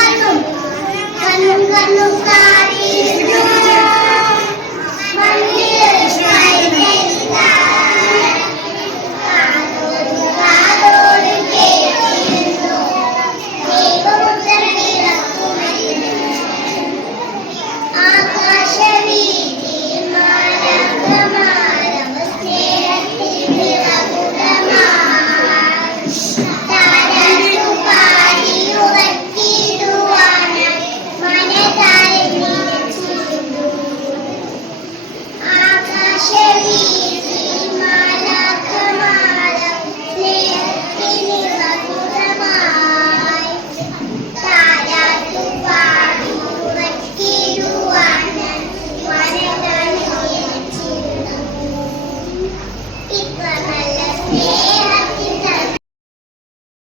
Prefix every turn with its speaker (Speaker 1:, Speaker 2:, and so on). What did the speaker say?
Speaker 1: Kanung, kanung, kanung, kanung. Yeah.